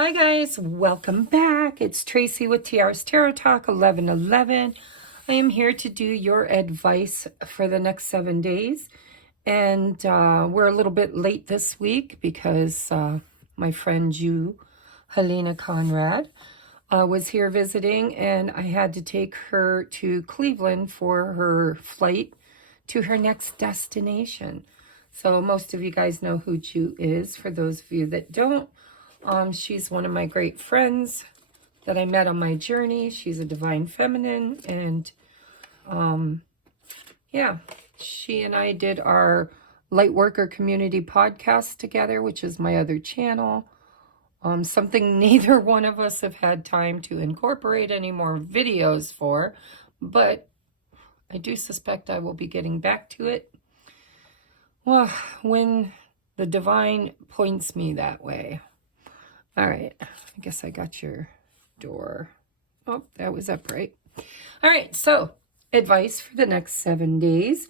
Hi guys, welcome back. It's Tracy with TR's Tarot Talk 1111. I am here to do your advice for the next 7 days. And we're a little bit late this week because my friend Helena Conrad, was here visiting, and I had to take her to Cleveland for her flight to her next destination. So most of you guys know who Ju is. For those of you that don't, she's one of my great friends that I met on my journey. She's a divine feminine, and yeah, she and I did our Lightworker community podcast together, which is my other channel. Something neither one of us have had time to incorporate any more videos for, but I do suspect I will be getting back to it, well, when the divine points me that way. All right, I guess I got your door. Oh, that was upright. All right, so advice for the next 7 days.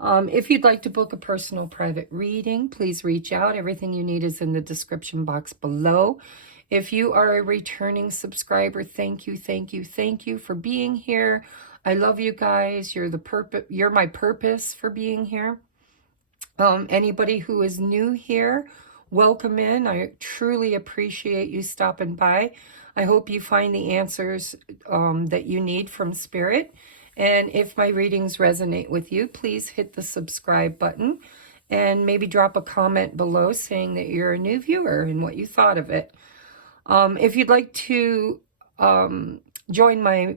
If you'd like to book a personal private reading, please reach out. Everything you need is in the description box below. If you are a returning subscriber, thank you, thank you, thank you for being here. I love you guys. You're my purpose for being here. Anybody who is new here, welcome in. I truly appreciate you stopping by. I hope you find the answers that you need from Spirit. And if my readings resonate with you, please hit the subscribe button and maybe drop a comment below saying that you're a new viewer and what you thought of it. If you'd like to join my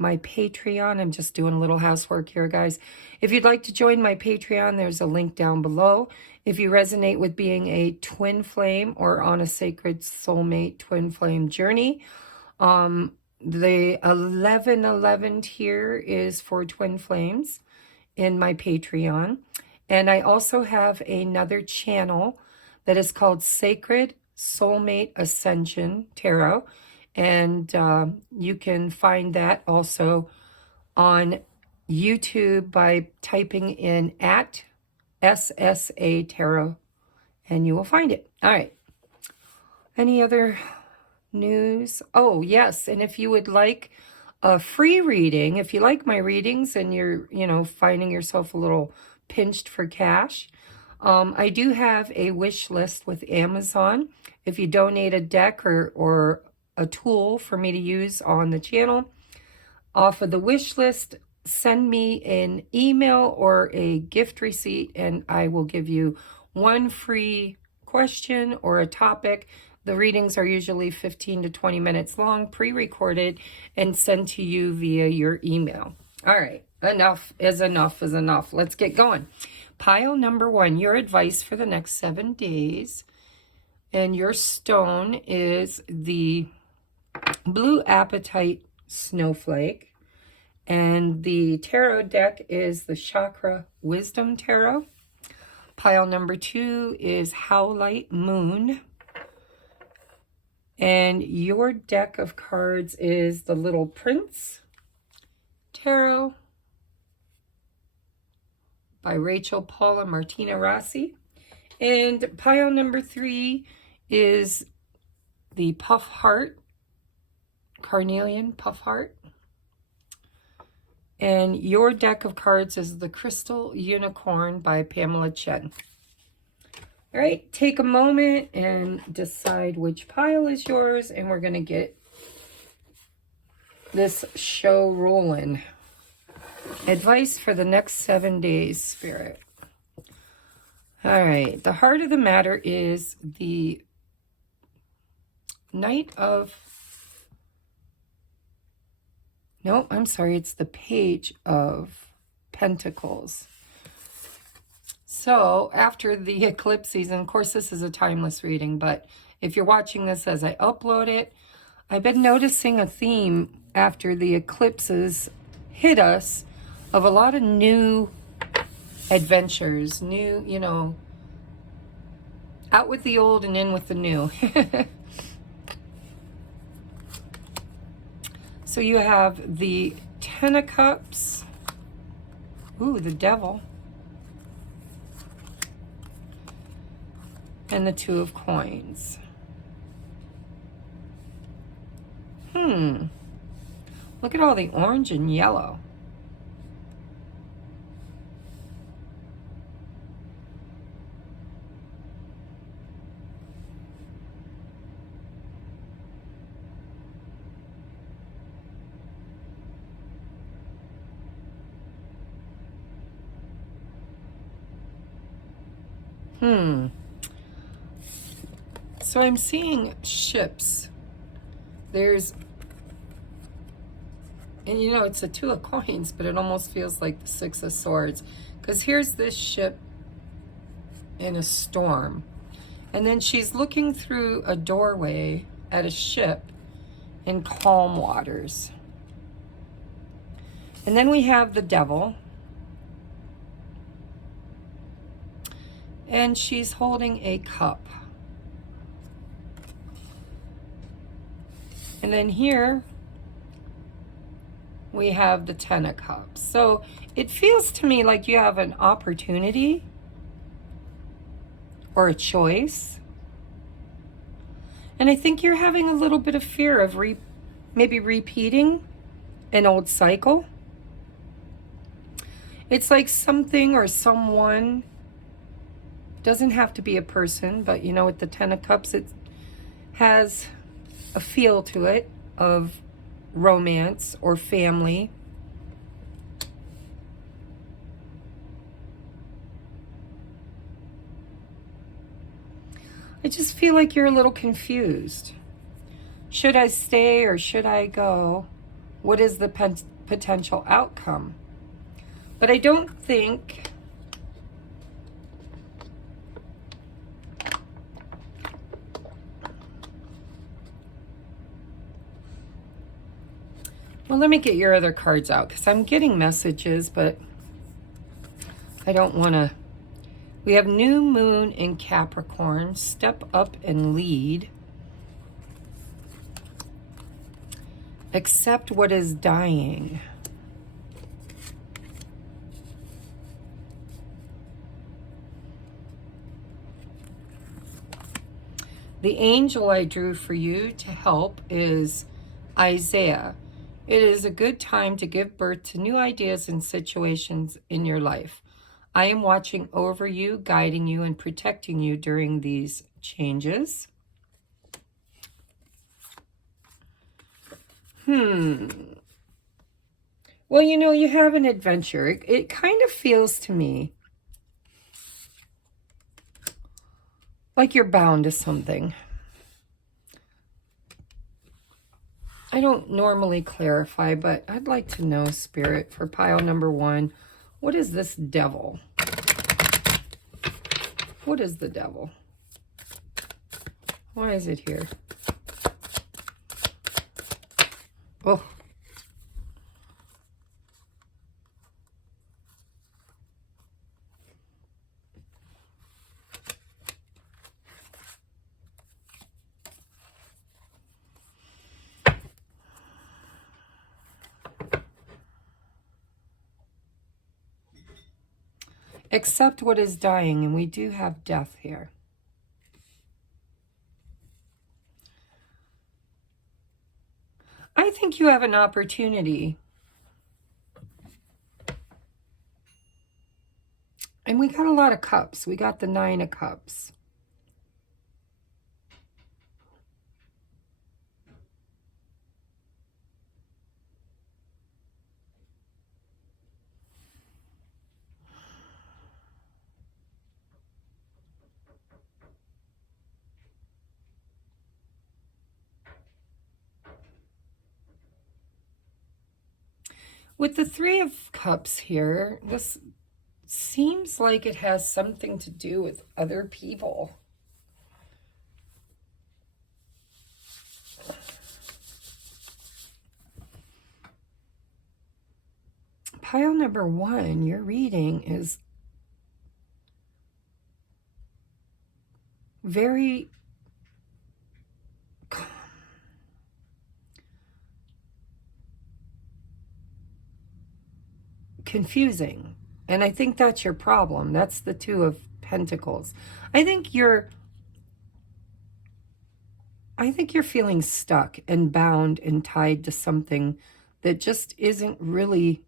Patreon, I'm just doing a little housework here, guys. If you'd like to join my Patreon, there's a link down below. If you resonate with being a twin flame or on a sacred soulmate twin flame journey, the 1111 tier is for twin flames in my Patreon. And I also have another channel that is called Sacred Soulmate Ascension Tarot. And you can find that also on YouTube by typing in at SSA Tarot, and you will find it. All right. Any other news? Oh, yes. And if you would like a free reading, if you like my readings and you're, finding yourself a little pinched for cash, I do have a wish list with Amazon. If you donate a deck or a tool for me to use on the channel off of the wish list, send me an email or a gift receipt, and I will give you one free question or a topic. The readings are usually 15 to 20 minutes long, pre-recorded, and sent to you via your email. All right, enough is enough is enough. Let's get going. Pile number 1, your advice for the next 7 days. And your stone is the Blue Apatite Snowflake. And the tarot deck is the Chakra Wisdom Tarot. Pile number 2 is Howlite Moon. And your deck of cards is the Little Prince Tarot by Rachel Paula Martina Rossi. And pile number 3 is the Puff Heart, Carnelian Puff Heart. And your deck of cards is the Crystal Unicorn by Pamela Chen. All right, take a moment and decide which pile is yours, and we're going to get this show rolling. Advice for the next 7 days, Spirit. All right, the heart of the matter is the Knight of... No, I'm sorry, it's the Page of Pentacles. So after the eclipse season, of course, this is a timeless reading, but if you're watching this as I upload it, I've been noticing a theme after the eclipses hit us of a lot of new adventures, new, out with the old and in with the new. So you have the Ten of Cups. Ooh, the Devil. And the Two of Coins. Look at all the orange and yellow. So I'm seeing ships. There's, and you know, it's a 2 of coins, but it almost feels like the 6 of swords. Because here's this ship in a storm. And then she's looking through a doorway at a ship in calm waters. And then we have the devil. And she's holding a cup. And then here we have the 10 of cups. So it feels to me like you have an opportunity or a choice. And I think you're having a little bit of fear of maybe repeating an old cycle. It's like something or someone, doesn't have to be a person, but you know, with the 10 of cups, it has a feel to it of romance or family. I just feel like you're a little confused. Should I stay or should I go? What is the potential outcome? But I don't think well, let me get your other cards out because I'm getting messages, but I don't want to. We have new moon in Capricorn. Step up and lead. Accept what is dying. The angel I drew for you to help is Isaiah. It is a good time to give birth to new ideas and situations in your life. I am watching over you, guiding you, and protecting you during these changes. Well, you know, you have an adventure. It kind of feels to me like you're bound to something. I don't normally clarify, but I'd like to know, Spirit, for pile number 1, what is this devil? What is the devil? Why is it here? Oh. Accept what is dying, and we do have death here. I think you have an opportunity. And we got a lot of cups. We got the 9 of cups. With the 3 of cups here, this seems like it has something to do with other people. Pile number 1, your reading is very confusing. And I think that's your problem. That's the 2 of Pentacles. I think you're I think you're feeling stuck and bound and tied to something that just isn't really...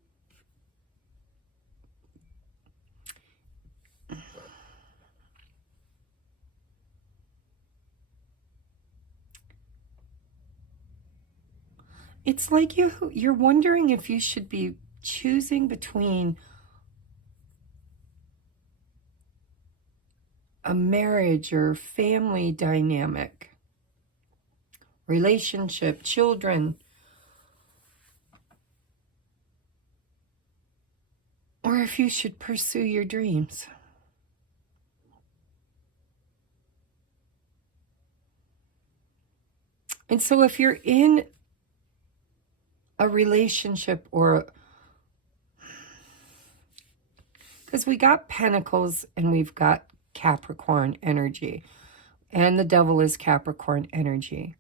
It's like you're wondering if you should be choosing between a marriage or family dynamic, relationship, children, or if you should pursue your dreams. And so if you're in a relationship, or... because we got Pentacles and we've got Capricorn energy, and the devil is Capricorn energy.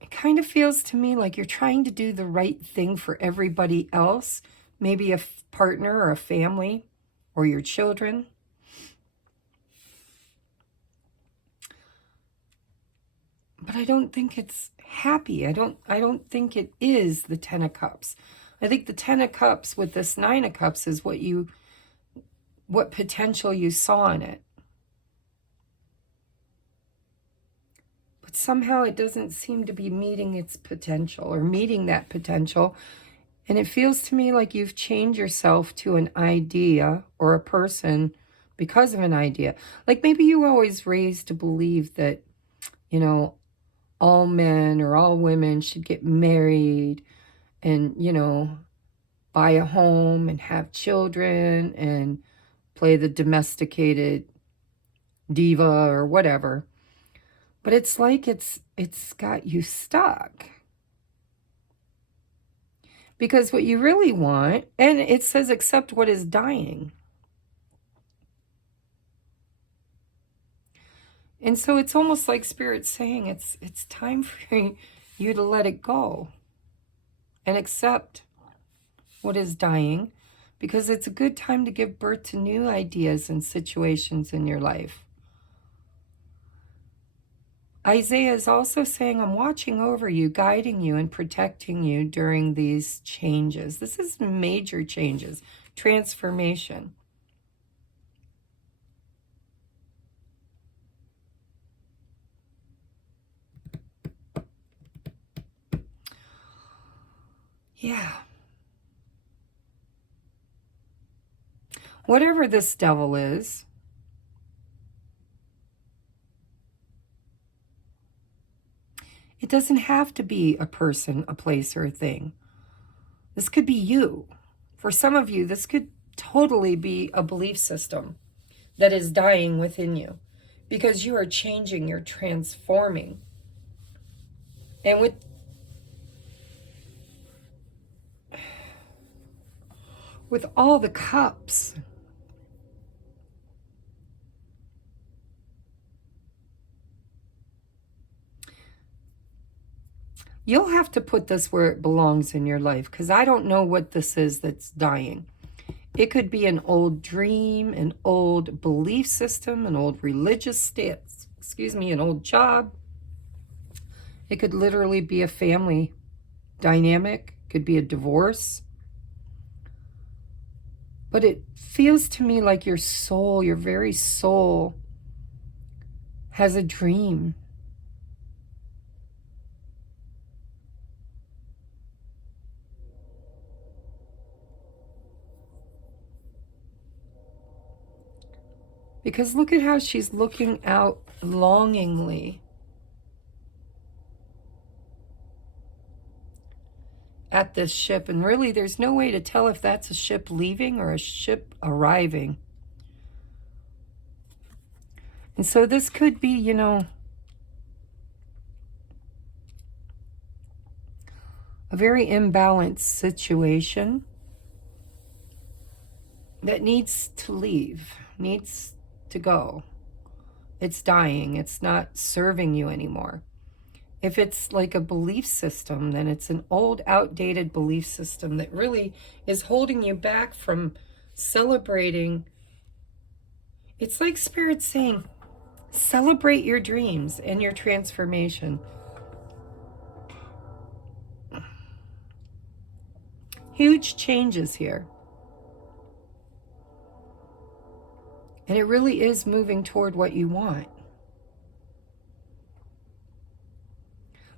It kind of feels to me like you're trying to do the right thing for everybody else, maybe a partner or a family or your children. But I don't think it's happy. I don't think it is the Ten of Cups. I think the Ten of Cups with this Nine of Cups is what potential you saw in it. But somehow it doesn't seem to be meeting its potential, or meeting that potential. And it feels to me like you've changed yourself to an idea or a person because of an idea. Like maybe you were always raised to believe that, you know, all men or all women should get married and, you know, buy a home and have children and play the domesticated diva or whatever. But it's like it's got you stuck. Because what you really want, and it says accept what is dying. And so it's almost like Spirit's saying it's time for you to let it go and accept what is dying, because it's a good time to give birth to new ideas and situations in your life. Isaiah is also saying, I'm watching over you, guiding you, and protecting you during these changes. This is major changes, transformation. Yeah. Whatever this devil is, it doesn't have to be a person, a place, or a thing. This could be you. For some of you, this could totally be a belief system that is dying within you, because you are changing, you're transforming. And with all the cups, you'll have to put this where it belongs in your life, because I don't know what this is that's dying. It could be an old dream, an old belief system, an old religious stance, an old job. It could literally be a family dynamic. It could be a divorce. But it feels to me like your soul, your very soul, has a dream. Because look at how she's looking out longingly at this ship. And really, there's no way to tell if that's a ship leaving or a ship arriving. And so this could be, you know, a very imbalanced situation that needs to leave, needs to go. It's dying. It's not serving you anymore. If it's like a belief system, then it's an old, outdated belief system that really is holding you back from celebrating. It's like Spirit saying, Celebrate your dreams and your transformation. Huge changes here. And it really is moving toward what you want.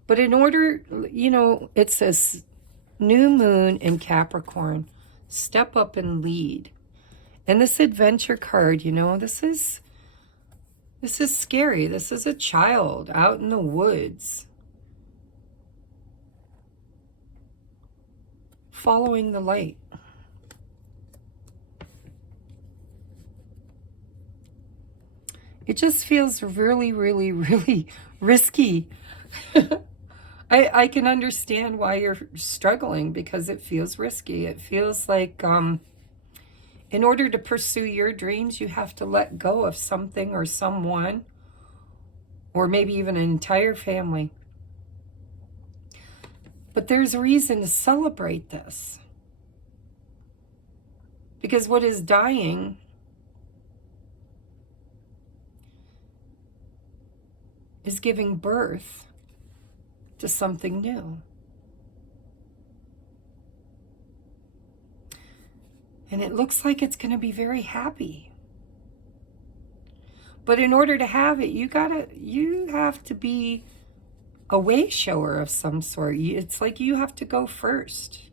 But in order, it says new moon in Capricorn, step up and lead. And this adventure card, this is scary. This is a child out in the woods, following the light. It just feels really, really, really risky. I can understand why you're struggling, because it feels risky. It feels like in order to pursue your dreams, you have to let go of something or someone, or maybe even an entire family. But there's a reason to celebrate this. Because what is dying is giving birth to something new. And it looks like it's going to be very happy. But in order to have it, you have to be a way shower of some sort. It's like you have to go first.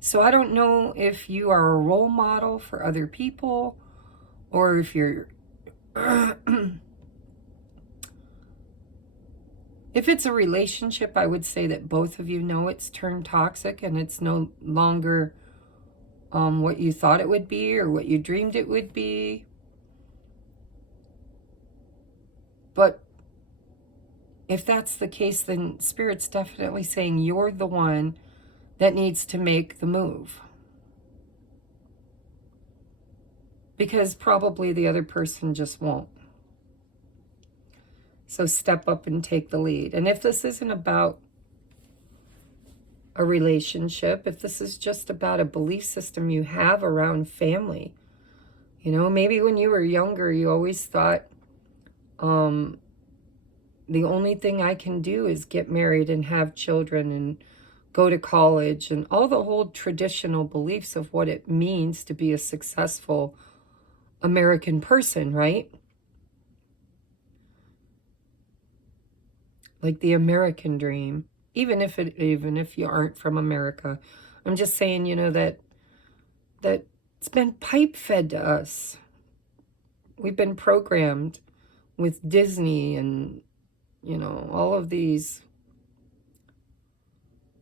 So I don't know if you are a role model for other people, or if you're if it's a relationship, I would say that both of you know it's turned toxic and it's no longer what you thought it would be or what you dreamed it would be. But if that's the case, then Spirit's definitely saying you're the one that needs to make the move. Because probably the other person just won't. So step up and take the lead. And if this isn't about a relationship, if this is just about a belief system you have around family, maybe when you were younger, you always thought, the only thing I can do is get married and have children and go to college, and all the whole traditional beliefs of what it means to be a successful American person, right? Like the American dream, even if you aren't from America. I'm just saying, that it's been pipe fed to us. We've been programmed with Disney and all of these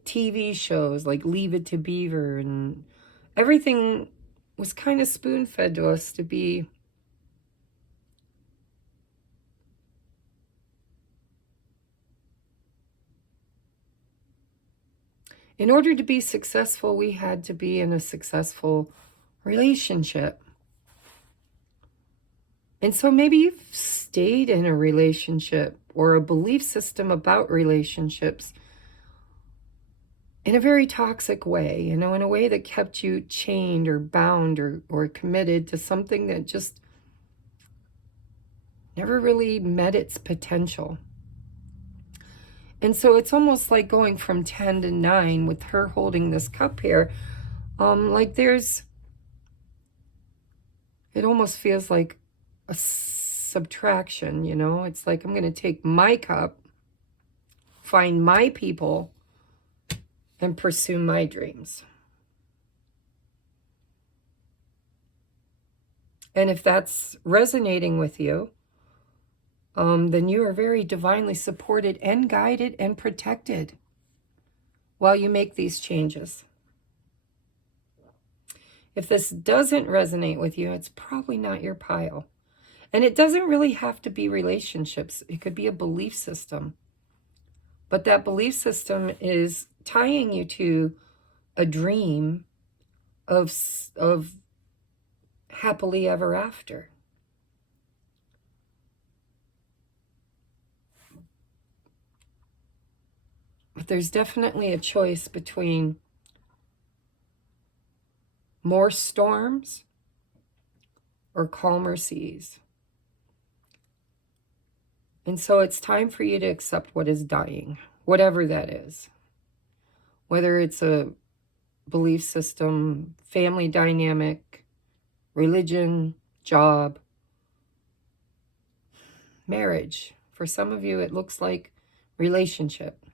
TV shows like Leave It to Beaver, and everything was kind of spoon-fed to us to be in order to be successful, we had to be in a successful relationship. And so maybe you've stayed in a relationship or a belief system about relationships in a very toxic way, in a way that kept you chained or bound or committed to something that just never really met its potential. And so it's almost like going from 10 to 9 with her holding this cup here. Like it almost feels like a subtraction, It's like I'm going to take my cup, find my people, and pursue my dreams. And if that's resonating with you, then you are very divinely supported and guided and protected while you make these changes. If this doesn't resonate with you, it's probably not your pile. And it doesn't really have to be relationships. It could be a belief system. But that belief system is tying you to a dream of happily ever after. But there's definitely a choice between more storms or calmer seas. And so it's time for you to accept what is dying, whatever that is. Whether it's a belief system, family dynamic, religion, job, marriage. For some of you, it looks like relationship.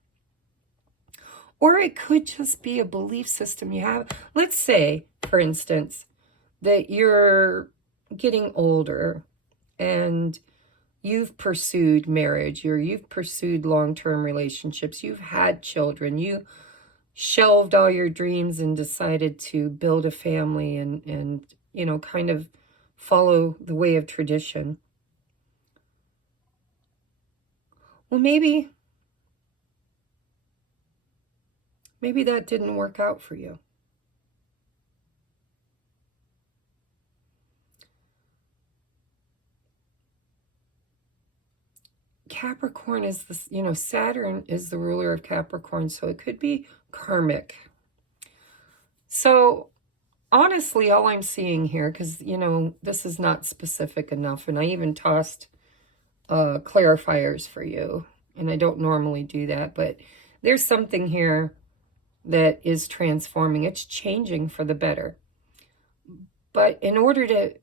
Or it could just be a belief system you have. Let's say, for instance, that you're getting older and you've pursued marriage, or you've pursued long-term relationships, you've had children, you shelved all your dreams and decided to build a family and you know, kind of follow the way of tradition. Well, maybe that didn't work out for you. Capricorn is this, you know, Saturn is the ruler of Capricorn, so it could be karmic. So honestly, all I'm seeing here, because, you know, this is not specific enough, and I even tossed clarifiers for you, and I don't normally do that, but there's something here that is transforming. It's changing for the better. But in order to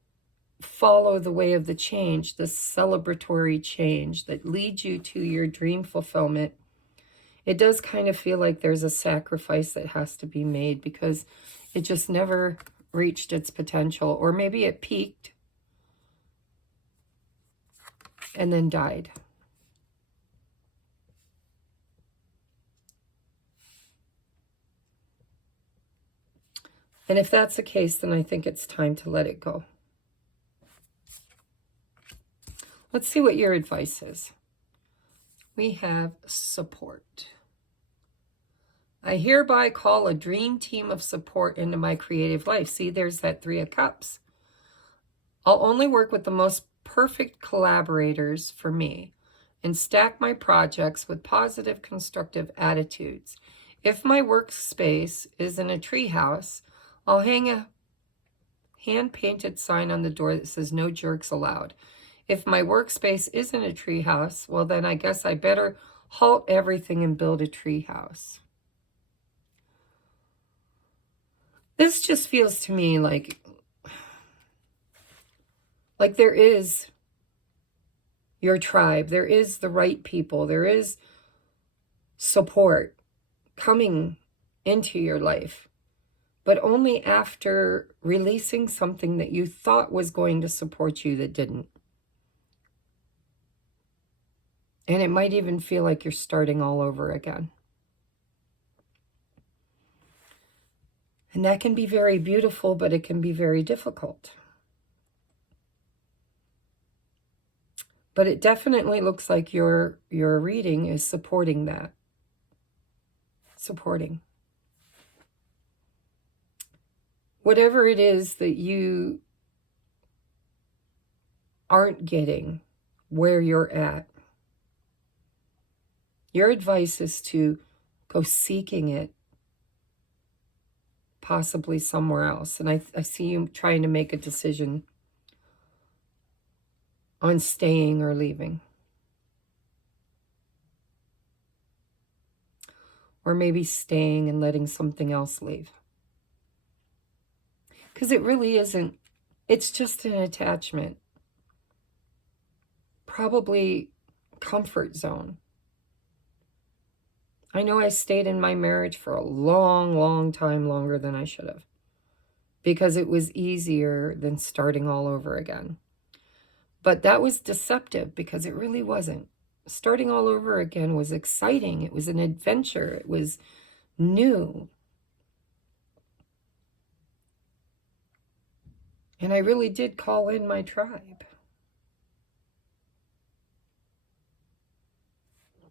follow the way of the change, the celebratory change that leads you to your dream fulfillment, it does kind of feel like there's a sacrifice that has to be made because it just never reached its potential, or maybe it peaked and then died. And if that's the case, then I think it's time to let it go. Let's see what your advice is. We have support. I hereby call a dream team of support into my creative life. See, there's that 3 of Cups. I'll only work with the most perfect collaborators for me and stack my projects with positive, constructive attitudes. If my workspace is in a treehouse, I'll hang a hand-painted sign on the door that says no jerks allowed. If my workspace isn't a treehouse, well, then I guess I better halt everything and build a treehouse. This just feels to me like there is your tribe, there is the right people, there is support coming into your life, but only after releasing something that you thought was going to support you that didn't. And it might even feel like you're starting all over again. And that can be very beautiful, but it can be very difficult. But it definitely looks like your reading is supporting that. Supporting. Whatever it is that you aren't getting where you're at, your advice is to go seeking it possibly somewhere else. And I see you trying to make a decision on staying or leaving. Or maybe staying and letting something else leave. Because it really isn't, it's just an attachment. Probably comfort zone. I know I stayed in my marriage for a long, long time longer than I should have. Because it was easier than starting all over again. But that was deceptive because it really wasn't. Starting all over again was exciting. It was an adventure. It was new. And I really did call in my tribe.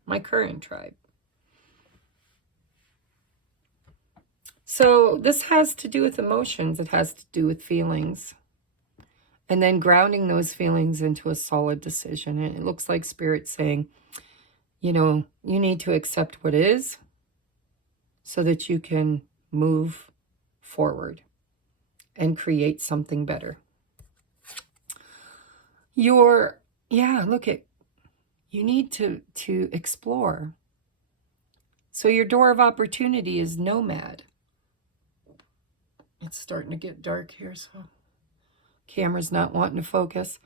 My current tribe. So this has to do with emotions. It has to do with feelings. And then grounding those feelings into a solid decision. And it looks like Spirit saying, you know, you need to accept what is so that you can move forward and create something better. Yeah, look at You need to explore. So your door of opportunity is nomad. It's starting to get dark here, so camera's not wanting to focus.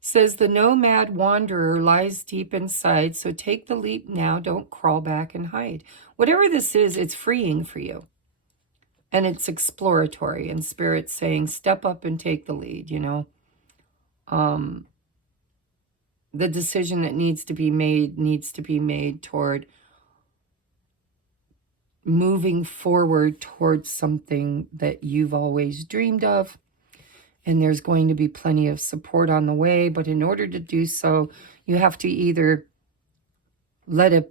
Says the nomad wanderer lies deep inside, so take the leap now, don't crawl back and hide. Whatever this is, it's freeing for you. And it's exploratory, and Spirit's saying, step up and take the lead, you know. The decision that needs to be made toward moving forward towards something that you've always dreamed of. And there's going to be plenty of support on the way. But in order to do so, you have to either let a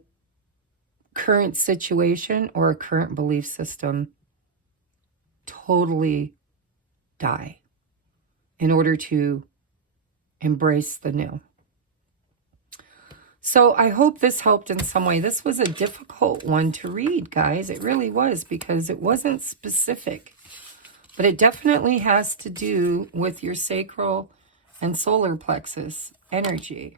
current situation or a current belief system totally die in order to embrace the new. So I hope this helped in some way. This was a difficult one to read, guys. It really was, because it wasn't specific. But it definitely has to do with your sacral and solar plexus energy.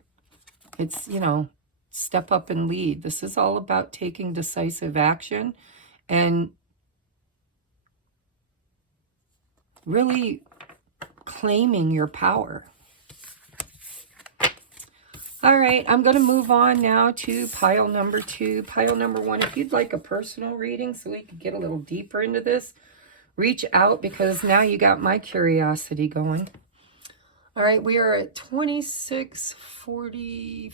It's, you know, step up and lead. This is all about taking decisive action and really claiming your power. All right, I'm going to move on now to pile number 2. Pile number 1, if you'd like a personal reading so we could get a little deeper into this, reach out, because now you got my curiosity going. All right, we are at 2640,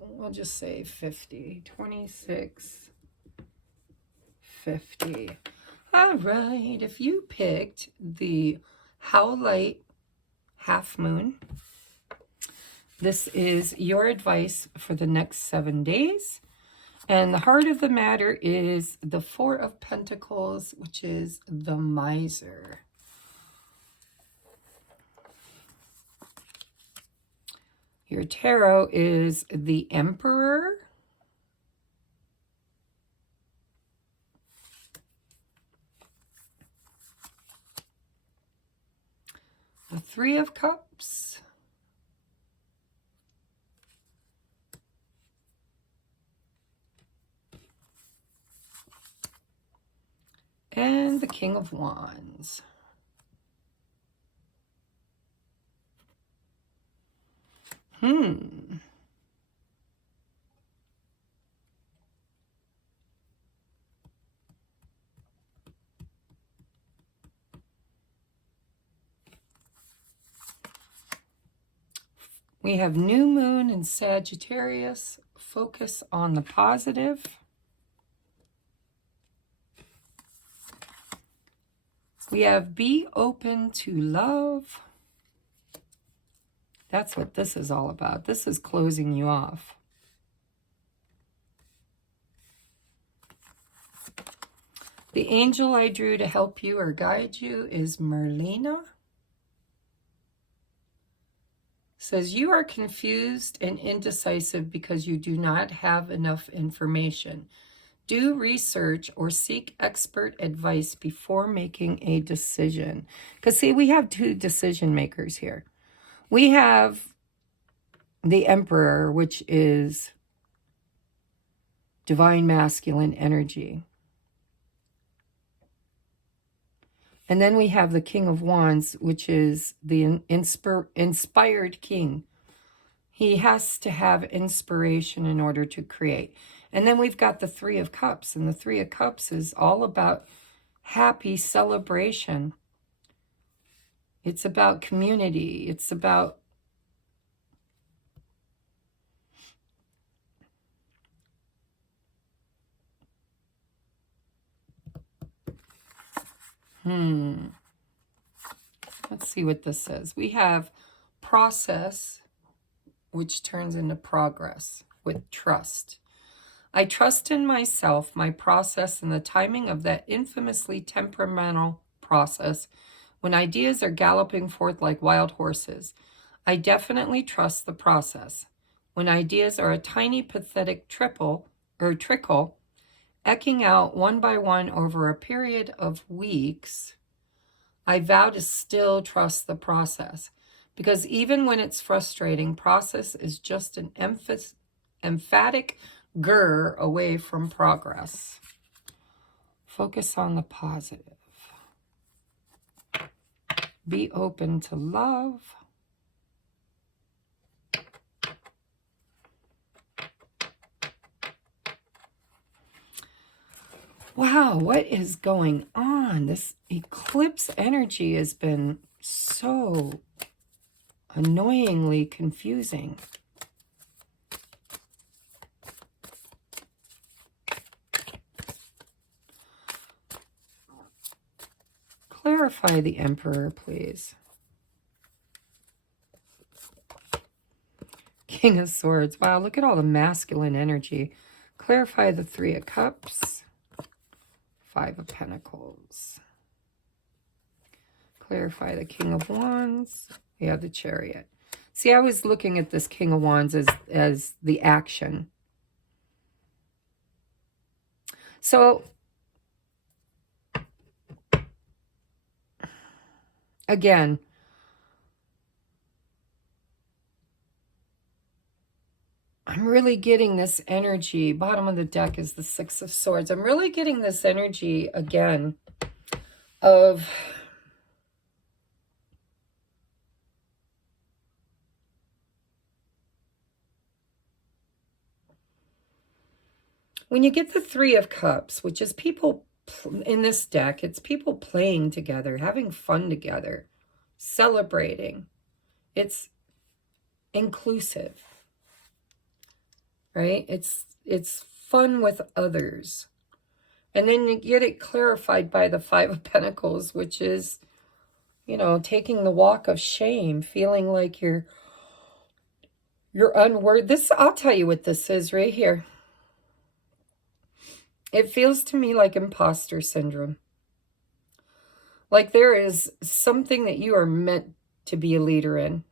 we'll just say 50, 2650. All right, if you picked the How Light Half Moon, this is your advice for the next 7 days. And the heart of the matter is the Four of Pentacles, which is the Miser. Your tarot is the Emperor. The Three of Cups. And the King of Wands. We have new moon in Sagittarius. Focus on the positive. We have be open to love. That's what this is all about. This is closing you off. The angel I drew to help you or guide you is Merlina. Says you are confused and indecisive because you do not have enough information. Do research or seek expert advice before making a decision. Because see, we have two decision makers here. We have the Emperor, which is divine masculine energy. And then we have the King of Wands, which is the inspired king. He has to have inspiration in order to create. And then we've got the Three of Cups. And the Three of Cups is all about happy celebration. It's about community. It's about let's see what this says. We have process, which turns into progress with trust. I trust in myself, my process, and the timing of that infamously temperamental process when ideas are galloping forth like wild horses. I definitely trust the process. When ideas are a tiny, pathetic trickle, eking out one by one over a period of weeks, I vow to still trust the process. Because even when it's frustrating, process is just an emphatic grr away from progress. Focus on the positive. Be open to love. Wow, what is going on? This eclipse energy has been so annoyingly confusing. Clarify the Emperor, please. King of Swords. Wow, look at all the masculine energy. Clarify the Three of Cups. Five of Pentacles. Clarify the King of Wands. We have the Chariot. See, I was looking at this King of Wands as the action. So, again, I'm really getting this energy. Bottom of the deck is the Six of Swords. I'm really getting this energy again of when you get the Three of Cups, which is people in this deck, it's people playing together, having fun together, celebrating. It's inclusive, right? It's fun with others. And then you get it clarified by the Five of Pentacles, which is, you know, taking the walk of shame, feeling like you're unworthy. This, I'll tell you what this is right here. It feels to me like imposter syndrome. Like there is something that you are meant to be a leader in.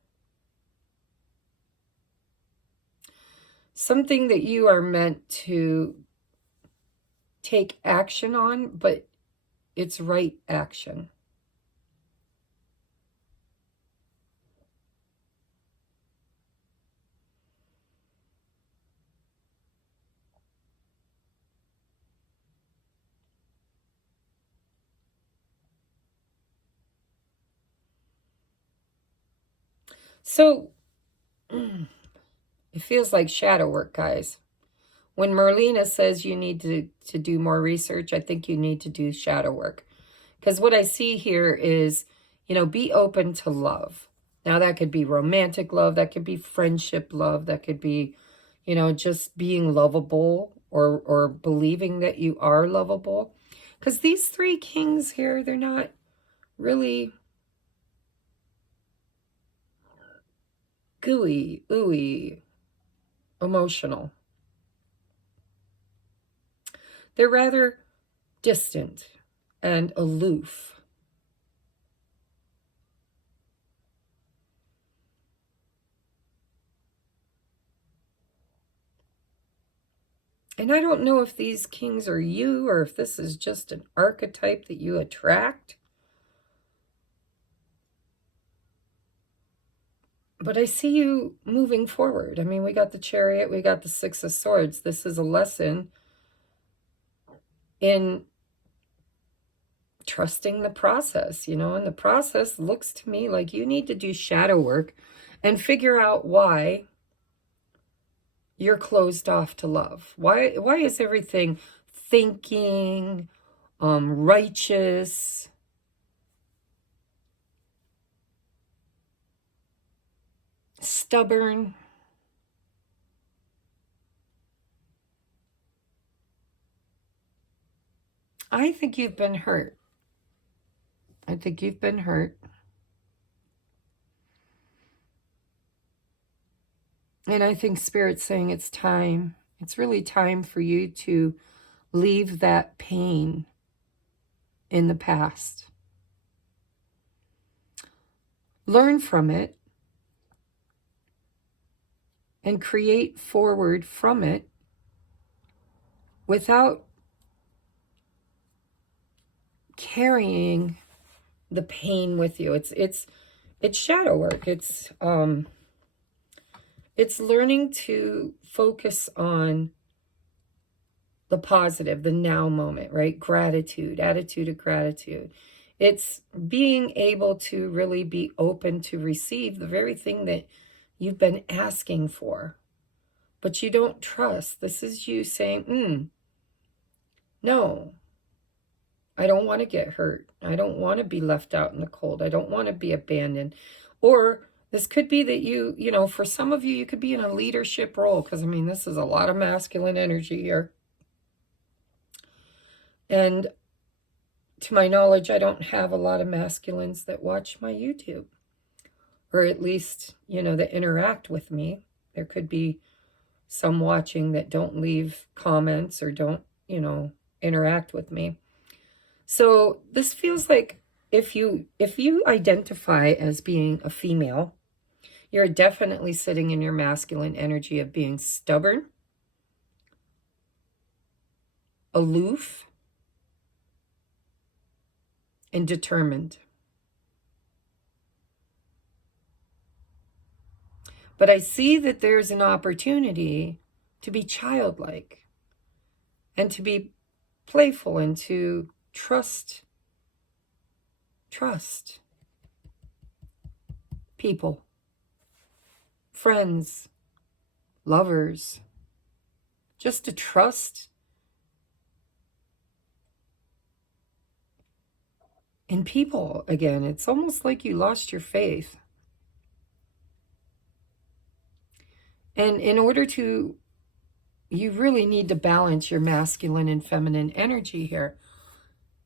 Something that you are meant to take action on, but it's right action. So, it feels like shadow work, guys. When Merlina says you need to do more research, I think you need to do shadow work. Because what I see here is, you know, be open to love. Now, that could be romantic love. That could be friendship love. That could be, you know, just being lovable or believing that you are lovable. Because these three kings here, they're not really gooey, ooey, emotional. They're rather distant and aloof. And I don't know if these kings are you or if this is just an archetype that you attract. But I see you moving forward. I mean, we got the Chariot, we got the Six of Swords. This is a lesson in trusting the process, you know, and the process looks to me like you need to do shadow work and figure out why you're closed off to love. Why is everything thinking, righteous, stubborn? I think you've been hurt. I think you've been hurt. And I think Spirit's saying it's time. It's really time for you to leave that pain in the past. Learn from it and create forward from it without carrying the pain with you. It's shadow work. It's It's learning to focus on the positive, the now moment, right? Gratitude, attitude of gratitude. It's being able to really be open to receive the very thing that you've been asking for, but you don't trust. This is you saying, no, I don't want to get hurt. I don't want to be left out in the cold. I don't want to be abandoned. Or this could be that you know, for some of you, you could be in a leadership role, because I mean, this is a lot of masculine energy here. And to my knowledge, I don't have a lot of masculines that watch my YouTube, or at least, you know, that interact with me. There could be some watching that don't leave comments or don't, you know, interact with me. So this feels like if you identify as being a female, you're definitely sitting in your masculine energy of being stubborn, aloof, and determined. But I see that there's an opportunity to be childlike and to be playful and to trust people, friends, lovers, just to trust in people again. It's almost like you lost your faith. And in order to, you really need to balance your masculine and feminine energy here.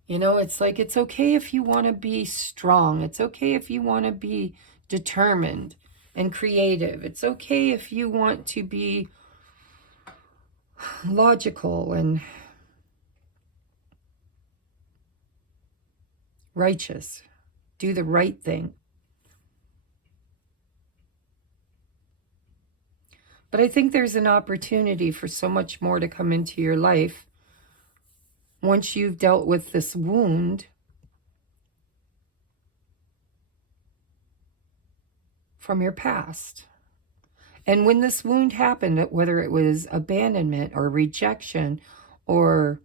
You know, it's like, it's okay if you want to be strong. It's okay if you want to be determined and creative. It's okay if you want to be logical and righteous. Do the right thing. But I think there's an opportunity for so much more to come into your life once you've dealt with this wound from your past. And when this wound happened, whether it was abandonment or rejection or,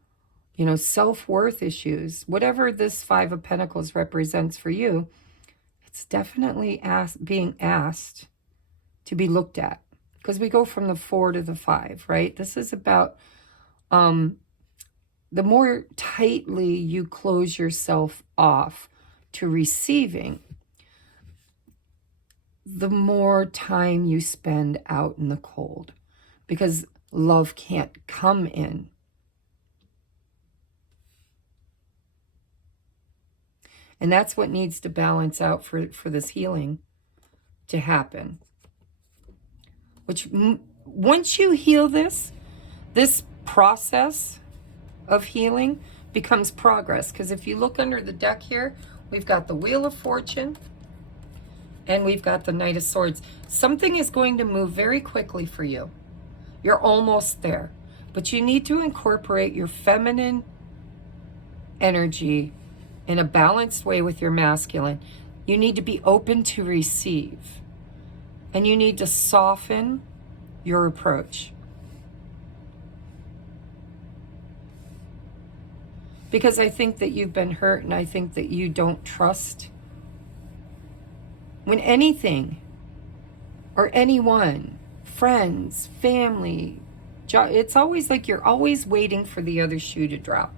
you know, self-worth issues, whatever this Five of Pentacles represents for you, it's definitely being asked to be looked at. Because we go from the 4 to the 5, right? This is about the more tightly you close yourself off to receiving, the more time you spend out in the cold, because love can't come in. And that's what needs to balance out for this healing to happen. Which, once you heal this process of healing becomes progress. Because if you look under the deck here, we've got the Wheel of Fortune and we've got the Knight of Swords. Something is going to move very quickly for you. You're almost there. But you need to incorporate your feminine energy in a balanced way with your masculine. You need to be open to receive. And you need to soften your approach. Because I think that you've been hurt, and I think that you don't trust. When anything or anyone, friends, family, it's always like you're always waiting for the other shoe to drop.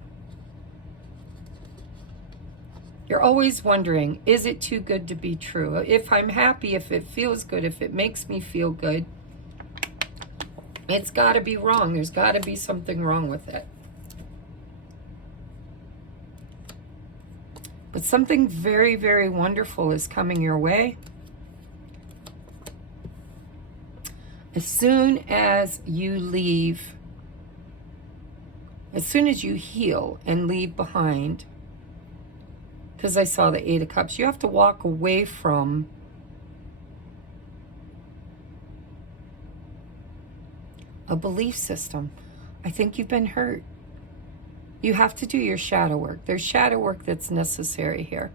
You're always wondering, is it too good to be true? If I'm happy, if it feels good, if it makes me feel good, it's got to be wrong. There's got to be something wrong with it. But something very, very wonderful is coming your way. As soon as you leave, as soon as you heal and leave behind, because I saw the Eight of Cups, you have to walk away from a belief system. I think you've been hurt. You have to do your shadow work. There's shadow work that's necessary here.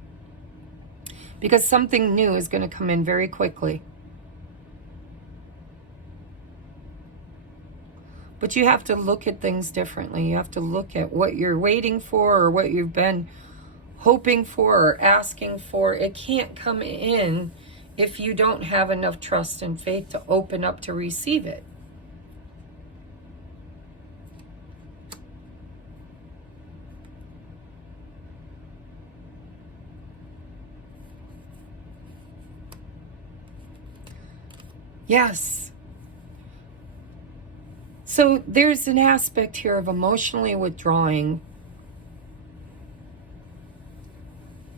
Because something new is going to come in very quickly. But you have to look at things differently. You have to look at what you're waiting for or what you've been hoping for or asking for. It can't come in if you don't have enough trust and faith to open up to receive it. Yes. So there's an aspect here of emotionally withdrawing.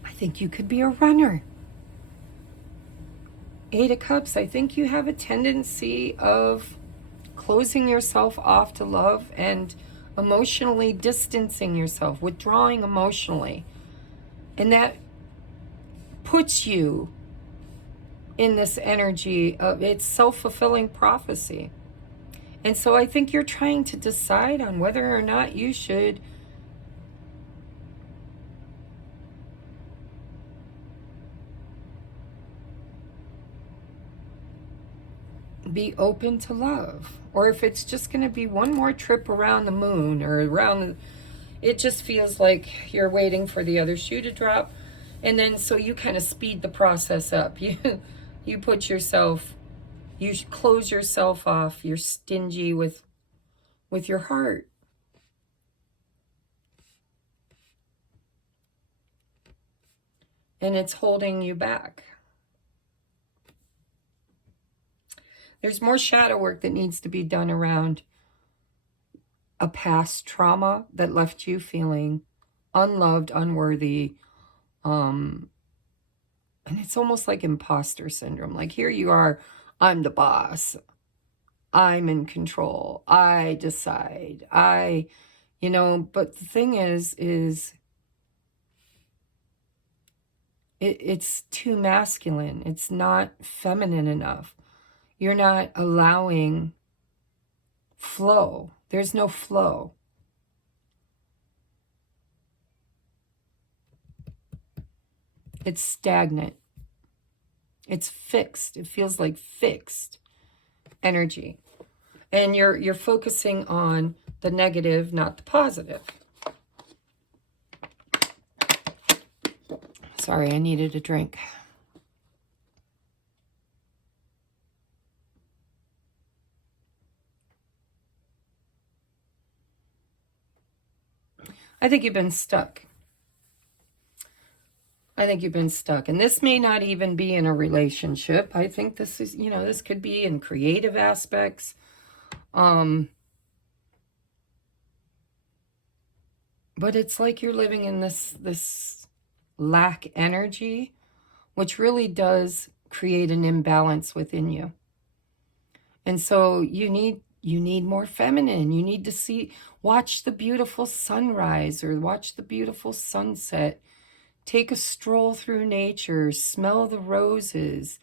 I think you could be a runner. 8 of Cups, I think you have a tendency of closing yourself off to love and emotionally distancing yourself, withdrawing emotionally. And that puts you in this energy of it's self-fulfilling prophecy. And so I think you're trying to decide on whether or not you should be open to love, or if it's just going to be one more trip around the moon or around, it just feels like you're waiting for the other shoe to drop. And then so you kind of speed the process up. You put yourself, you close yourself off. You're stingy with your heart. And it's holding you back. There's more shadow work that needs to be done around a past trauma that left you feeling unloved, unworthy. And it's almost like imposter syndrome. Like, here you are, I'm the boss. I'm in control. I decide. But the thing is it's too masculine. It's not feminine enough. You're not allowing flow. There's no flow. It's stagnant. It's fixed. It feels like fixed energy. And you're focusing on the negative, not the positive. Sorry, I needed a drink. I think you've been stuck. I think you've been stuck. And this may not even be in a relationship. I think this is, this could be in creative aspects. But it's like you're living in this lack energy, which really does create an imbalance within you. And so you need more feminine. You need to watch the beautiful sunrise or watch the beautiful sunset. Take a stroll through nature, smell the roses,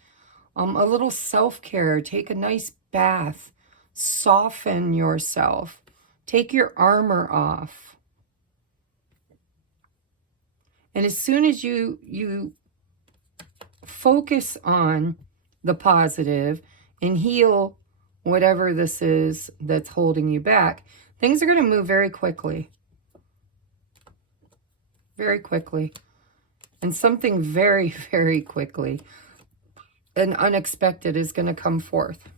a little self-care, take a nice bath, soften yourself, take your armor off. And as soon as you focus on the positive and heal whatever this is that's holding you back, things are going to move very quickly. Very quickly. And something very, very quickly and unexpected is going to come forth.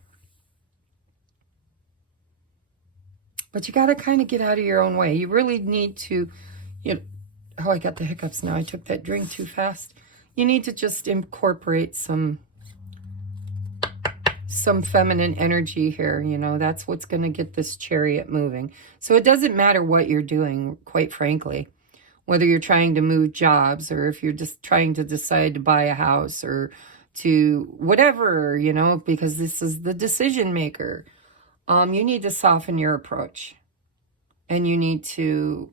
But you got to kind of get out of your own way. You really need to, oh, I got the hiccups now. I took that drink too fast. You need to just incorporate some feminine energy here. That's what's going to get this chariot moving. So it doesn't matter what you're doing, quite frankly. Whether you're trying to move jobs or if you're just trying to decide to buy a house or to whatever, because this is the decision maker. You need to soften your approach and you need to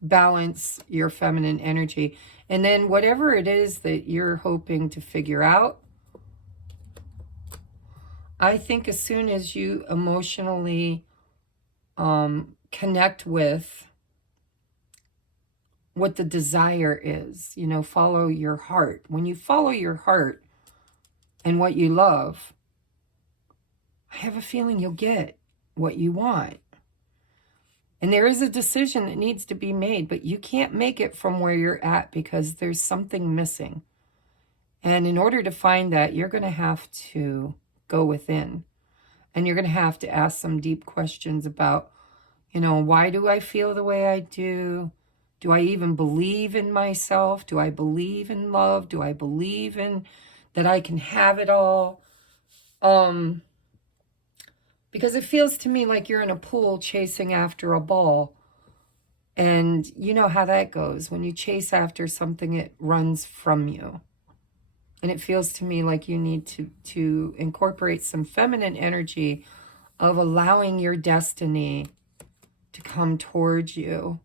balance your feminine energy. And then whatever it is that you're hoping to figure out, I think as soon as you emotionally connect with what the desire is, follow your heart. When you follow your heart and what you love, I have a feeling you'll get. what you want. And there is a decision that needs to be made, but you can't make it from where you're at because there's something missing. And in order to find that, you're going to have to go within. And you're going to have to ask some deep questions about, why do I feel the way I do? Do I even believe in myself? Do I believe in love? Do I believe in that I can have it all? Because it feels to me like you're in a pool chasing after a ball. And you know how that goes. When you chase after something, it runs from you. And it feels to me like you need to incorporate some feminine energy of allowing your destiny to come towards you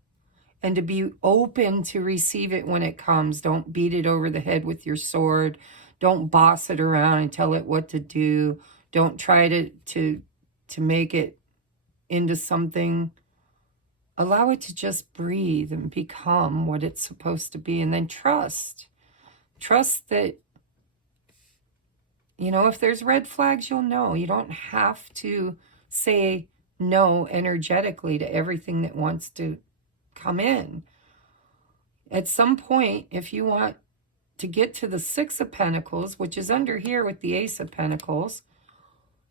and to be open to receive it when it comes. Don't beat it over the head with your sword. Don't boss it around and tell it what to do. Don't try to make it into something. Allow it to just breathe and become what it's supposed to be. And then trust. Trust that, if there's red flags, you'll know. You don't have to say no energetically to everything that wants to come in. At some point, if you want to get to the Six of Pentacles, which is under here with the Ace of Pentacles,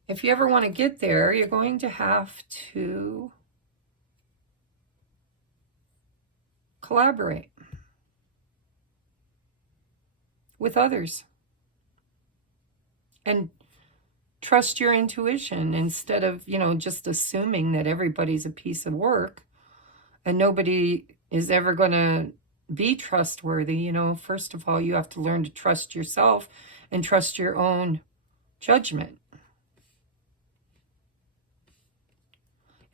if you ever want to get there, you're going to have to collaborate with others and trust your intuition instead of, just assuming that everybody's a piece of work and nobody is ever going to be trustworthy. First of all, you have to learn to trust yourself and trust your own judgment.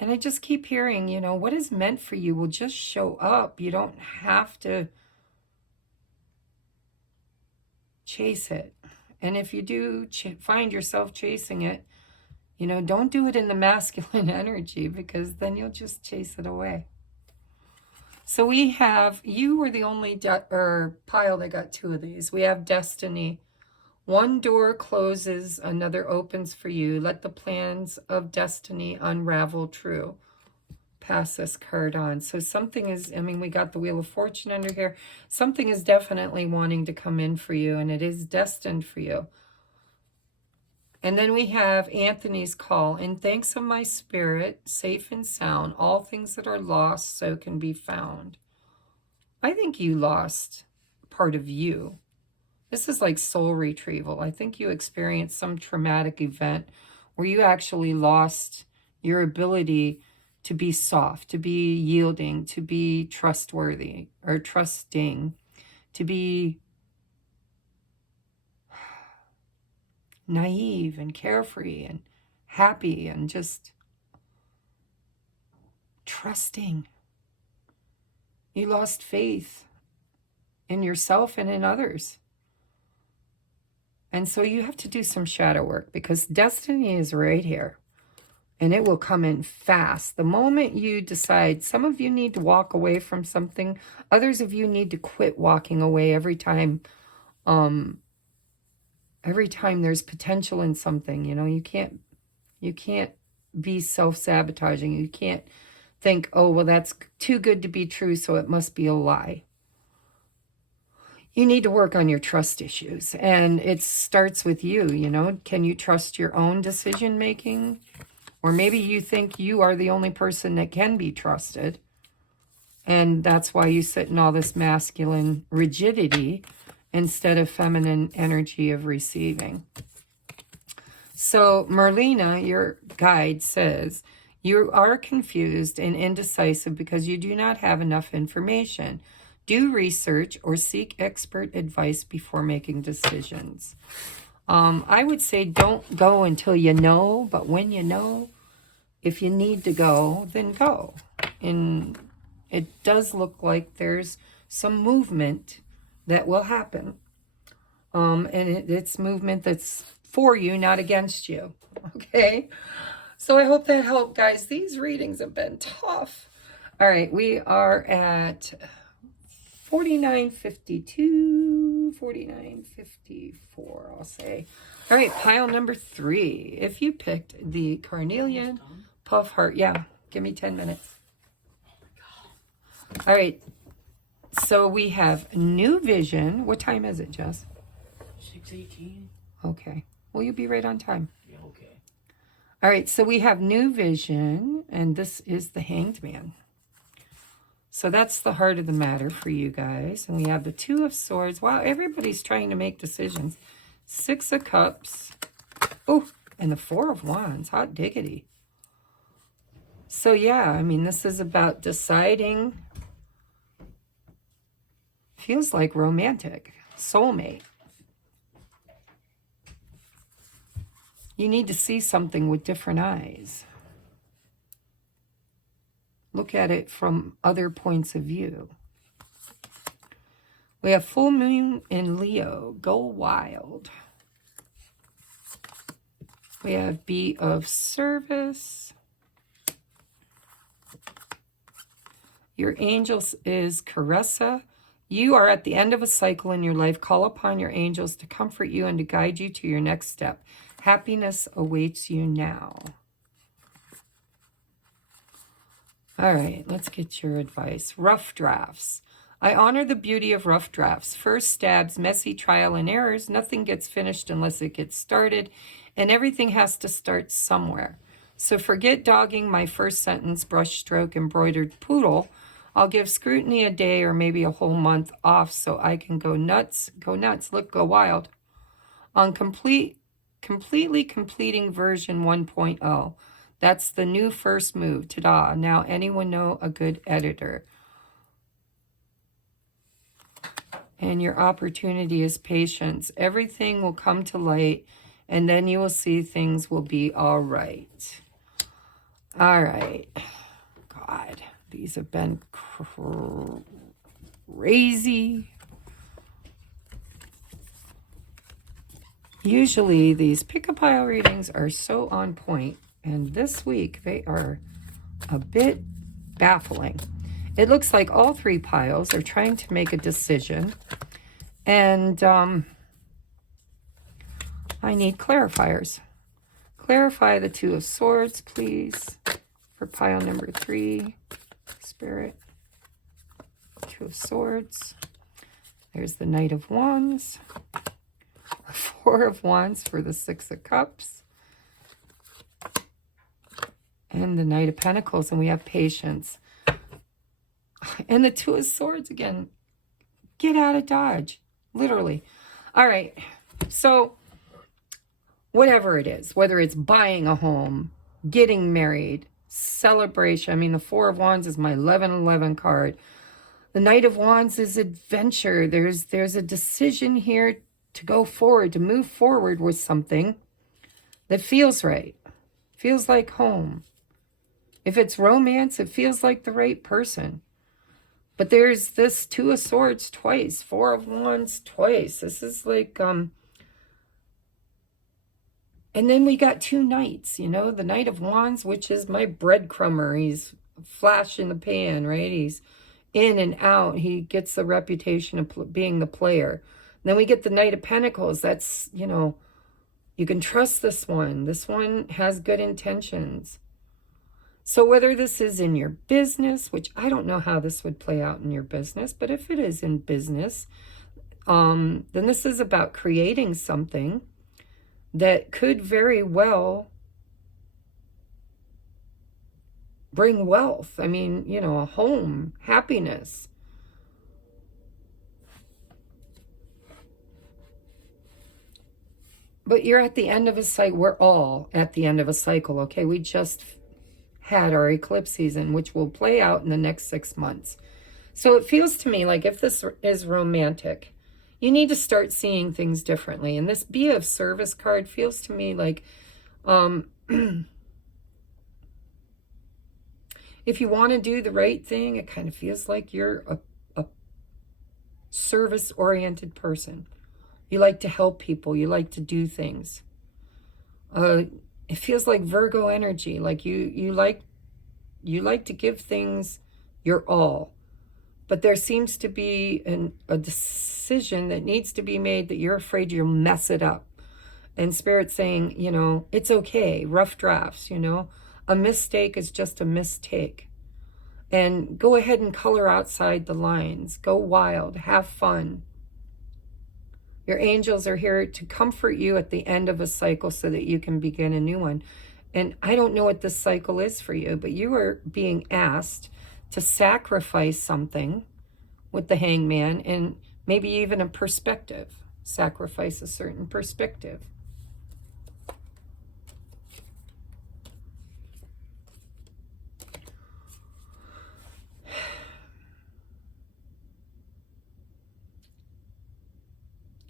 And I just keep hearing, what is meant for you will just show up. You don't have to chase it. And if you do find yourself chasing it, don't do it in the masculine energy, because then you'll just chase it away. So we have, you were the only pile that got two of these. We have destiny. One door closes, another opens for you. Let the plans of destiny unravel true. Pass this card on. So something is, we got the Wheel of Fortune under here. Something is definitely wanting to come in for you, and it is destined for you. And then we have Anthony's call. In thanks of my spirit, safe and sound, all things that are lost so can be found. I think you lost part of you. This is like soul retrieval. I think you experienced some traumatic event where you actually lost your ability to be soft, to be yielding, to be trustworthy or trusting, to be naive and carefree and happy and just trusting. You lost faith in yourself and in others. And so you have to do some shadow work, because destiny is right here. And it will come in fast. The moment you decide, some of you need to walk away from something. Others of you need to quit walking away every time there's potential in something. You can't be self-sabotaging. You can't think, oh, well, that's too good to be true, so it must be a lie. You need to work on your trust issues, and it starts with you. Can you trust your own decision making? Or maybe you think you are the only person that can be trusted, and that's why you sit in all this masculine rigidity instead of feminine energy of receiving. So Merlina, your guide, says, you are confused and indecisive because you do not have enough information. Do research or seek expert advice before making decisions. I would say don't go until you know, but when you know, if you need to go, then go. And it does look like there's some movement that will happen. And it's movement that's for you, not against you. Okay? So I hope that helped, guys. These readings have been tough. All right, we are at 49.52, 49.54, I'll say. All right, pile number 3. If you picked the carnelian, Puff heart. Yeah. Give me 10 minutes. All right. So we have new vision. What time is it, Jess? 6:18. Okay. Will you be right on time? Yeah, okay. All right. So we have new vision, and this is the Hanged Man. So that's the heart of the matter for you guys. And we have the Two of Swords. Wow, everybody's trying to make decisions. Six of Cups. Oh, and the Four of Wands. Hot diggity. So yeah, I mean, this is about deciding. Feels like romantic. Soulmate. You need to see something with different eyes. Look at it from other points of view. We have full moon in Leo. Go wild. We have be of service. Your angels is Caressa. You are at the end of a cycle in your life. Call upon your angels to comfort you and to guide you to your next step. Happiness awaits you now. All right, let's get your advice. Rough drafts. I honor the beauty of rough drafts. First stabs, messy trial and errors. Nothing gets finished unless it gets started, and everything has to start somewhere. So forget dogging my first sentence, brush stroke, embroidered poodle. I'll give scrutiny a day or maybe a whole month off so I can go nuts, look, go wild. On completely completing version 1.0. That's the new first move. Ta-da. Now anyone know a good editor? And your opportunity is patience. Everything will come to light, and then you will see things will be all right. All right. God, these have been crazy. Usually these pick-a-pile readings are so on point, and this week they are a bit baffling. It looks like all three piles are trying to make a decision, and I need clarifiers. Clarify the Two of Swords, please, for pile number 3. Spirit. Two of Swords. There's the Knight of Wands. Four of Wands for the Six of Cups. And the Knight of Pentacles, and we have patience. And the Two of Swords again. Get out of Dodge. Literally. All right. So, whatever it is, whether it's buying a home, getting married, celebration. I mean, the Four of Wands is my 1111 card. The Knight of Wands is adventure. There's a decision here to go forward, to move forward with something that feels right. Feels like home. If it's romance, it feels like the right person. But there's this Two of Swords twice, Four of Wands twice. This is like, and then we got two knights, you know, the Knight of Wands, which is my breadcrumber. He's flash in the pan, right? He's in and out. He gets the reputation of being the player. And then we get the Knight of Pentacles. That's, you know, you can trust this one. This one has good intentions. So whether this is in your business, which I don't know how this would play out in your business, but if it is in business, then this is about creating something that could very well bring wealth. I mean, you know, a home, happiness. But you're at the end of a cycle. We're all at the end of a cycle, okay? We just had our eclipse season, which will play out in the next 6 months. So it feels to me like if this is romantic, you need to start seeing things differently. And this Be of Service card feels to me like if you want to do the right thing, it kind of feels like you're a service-oriented person. You like to help people. You like to do things. It feels like Virgo energy. Like you like to give things your all. But there seems to be a decision that needs to be made that you're afraid you'll mess it up. And Spirit's saying, you know, it's okay. Rough drafts, you know. A mistake is just a mistake. And go ahead and color outside the lines. Go wild. Have fun. Your angels are here to comfort you at the end of a cycle so that you can begin a new one. And I don't know what this cycle is for you, but you are being asked to sacrifice something with the Hangman, and maybe even a perspective. Sacrifice a certain perspective.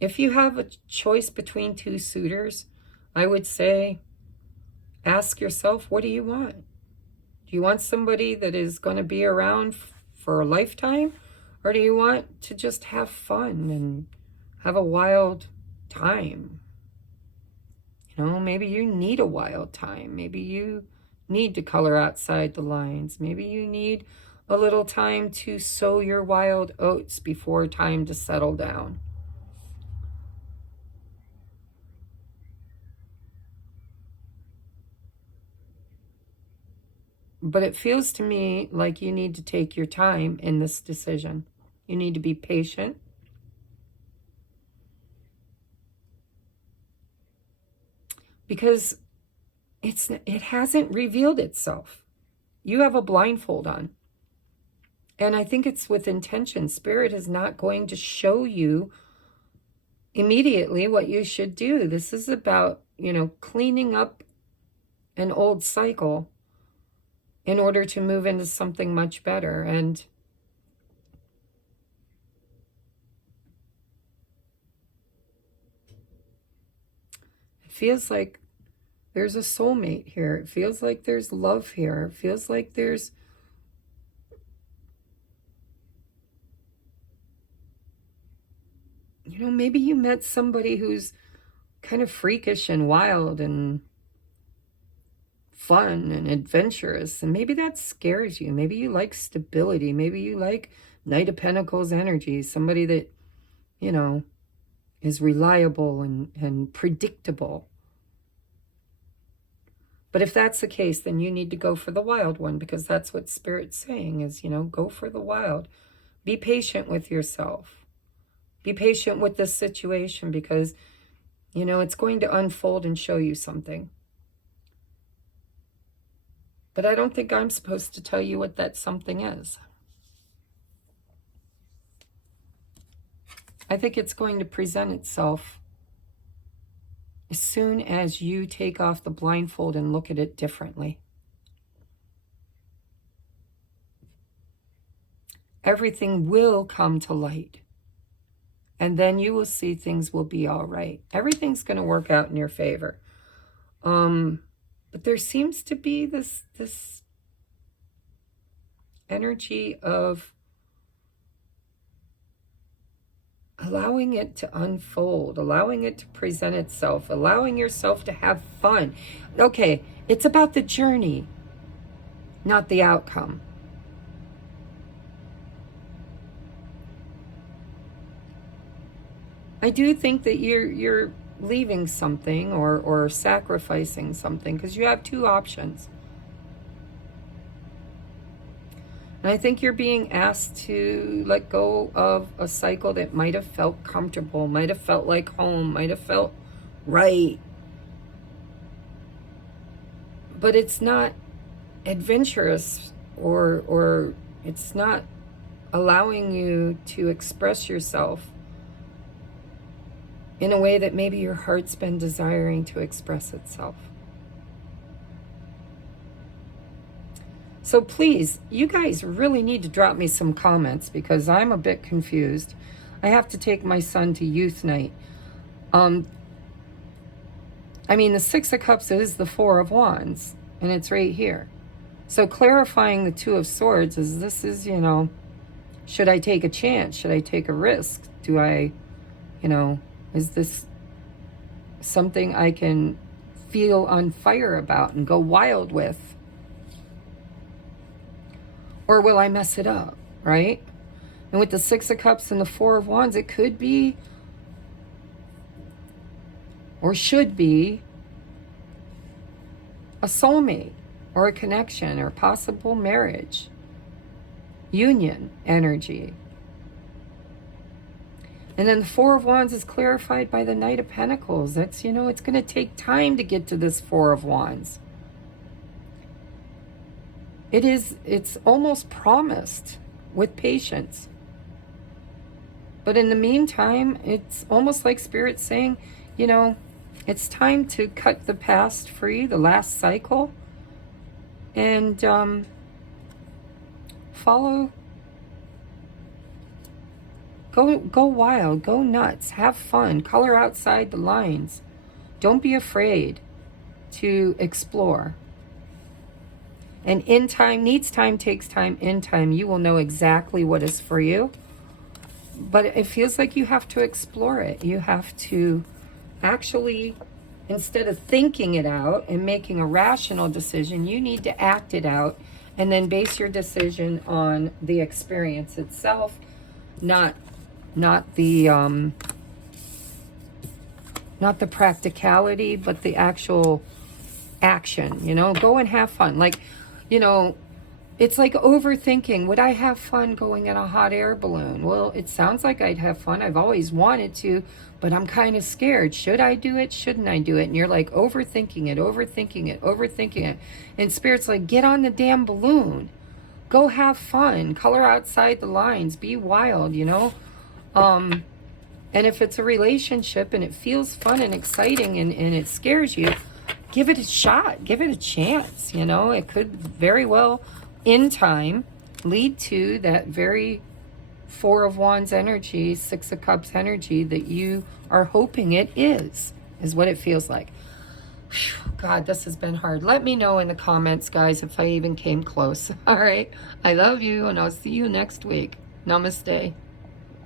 If you have a choice between two suitors, I would say, ask yourself, what do you want? Do you want somebody that is going to be around for a lifetime? Or do you want to just have fun and have a wild time? You know, maybe you need a wild time. Maybe you need to color outside the lines. Maybe you need a little time to sow your wild oats before time to settle down. But it feels to me like you need to take your time in this decision. You need to be patient. Because it hasn't revealed itself. You have a blindfold on. And I think it's with intention. Spirit is not going to show you immediately what you should do. This is about, you know, cleaning up an old cycle in order to move into something much better. And it feels like there's a soulmate here. It feels like there's love here. It feels like there's you know, maybe you met somebody who's kind of freakish and wild and fun and adventurous, and maybe that scares you. Maybe you like stability. Maybe you like Knight of Pentacles energy, somebody that, you know, is reliable and predictable. But if that's the case, then you need to go for the wild one, because that's what Spirit's saying is, you know, go for the wild. Be patient with yourself. Be patient with this situation, because, you know, it's going to unfold and show you something. But I don't think I'm supposed to tell you what that something is. I think it's going to present itself as soon as you take off the blindfold and look at it differently. Everything will come to light. And then you will see things will be all right. Everything's going to work out in your favor. But there seems to be this energy of allowing it to unfold, allowing it to present itself, allowing yourself to have fun. Okay, it's about the journey, not the outcome. I do think that you're leaving something or sacrificing something, because you have two options. And I think you're being asked to let go of a cycle that might have felt comfortable, might have felt like home, might have felt right. But it's not adventurous, or it's not allowing you to express yourself in a way that maybe your heart's been desiring to express itself. So please, you guys really need to drop me some comments, because I'm a bit confused. I have to take my son to youth night. I mean, the Six of Cups is the Four of Wands, and it's right here. So clarifying the Two of Swords is, this is, you know, should I take a chance? Should I take a risk? Do I, you know, is this something I can feel on fire about and go wild with? Or will I mess it up, right? And with the Six of Cups and the Four of Wands, it could be, or should be, a soulmate. or a connection or possible marriage, union energy. And then the Four of Wands is clarified by the Knight of Pentacles. That's, it's going to take time to get to this Four of Wands. It's almost promised with patience. But in the meantime, it's almost like Spirit saying, it's time to cut the past free, the last cycle, and follow. Go wild, go nuts, have fun, color outside the lines. Don't be afraid to explore. And in time, needs time, takes time, in time, you will know exactly what is for you. But it feels like you have to explore it. You have to actually, instead of thinking it out and making a rational decision, you need to act it out and then base your decision on the experience itself, not the practicality, but the actual action. Go and have fun. Like, it's like overthinking. Would I have fun going in a hot air balloon? Well, it sounds like I'd have fun. I've always wanted to, but I'm kind of scared. Should I do it? Shouldn't I do it? And you're like overthinking it. And Spirit's like, get on the damn balloon. Go have fun. Color outside the lines. Be wild, And if it's a relationship and it feels fun and exciting and it scares you, give it a shot. Give it a chance. It could very well, in time, lead to that very Four of Wands energy, Six of Cups energy that you are hoping it is what it feels like. Whew, God, this has been hard. Let me know in the comments, guys, if I even came close. All right. I love you, and I'll see you next week. Namaste.